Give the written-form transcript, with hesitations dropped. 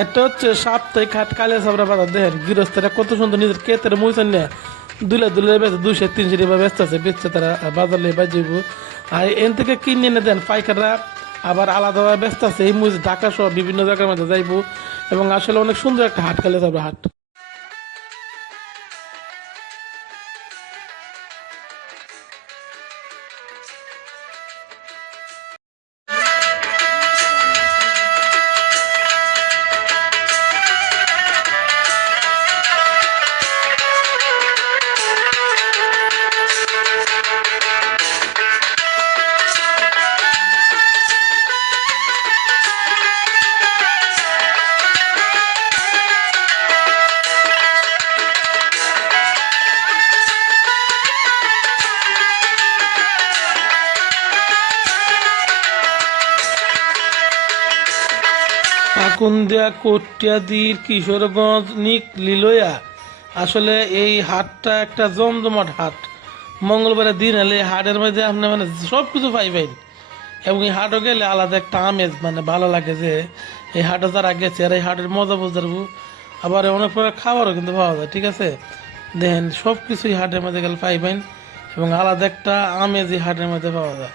এটা হচ্ছে সাপ্তাহিক হাট কালিয়াচড়া বাজার। দেখেন গৃহস্থরা কত সুন্দর নিজের ক্ষেতের মুইসান নিয়ে দুলে দুলে বেচে 200-300 টাকা ব্যস্ত আছে, বেচছে তারা বাজার লিয়ে বাজিব। আর এন থেকে কিনে এনে দেন পাইকাররা আবার আলাদাভাবে ব্যস্ত আছে এই মুইজ ঢাকা সহ বিভিন্ন জায়গার মধ্যে যাইব। এবং আসলে অনেক সুন্দর একটা হাট কালিয়াচড়া হাট। আকুন্দিয়া কটিয়াদির কিশোরগঞ্জ নিক লিলোয়া। আসলে এই হাটটা একটা জমজমাট হাট। মঙ্গলবারের দিন হলে এই হাটের মধ্যে আপনি মানে সব কিছু পাইবেন। এবং এই হাটও গেলে আলাদা একটা আমেজ, মানে ভালো লাগে যে এই হাটে যারা গেছে আর এই হাটের মজা বুঝারবো। আবার অনেক প্রকার খাবারও কিন্তু পাওয়া যায়, ঠিক আছে। দেখেন সব কিছুই হাটের মধ্যে গেলে পাইবেন এবং আলাদা একটা আমেজ এই হাটের মধ্যে পাওয়া যায়।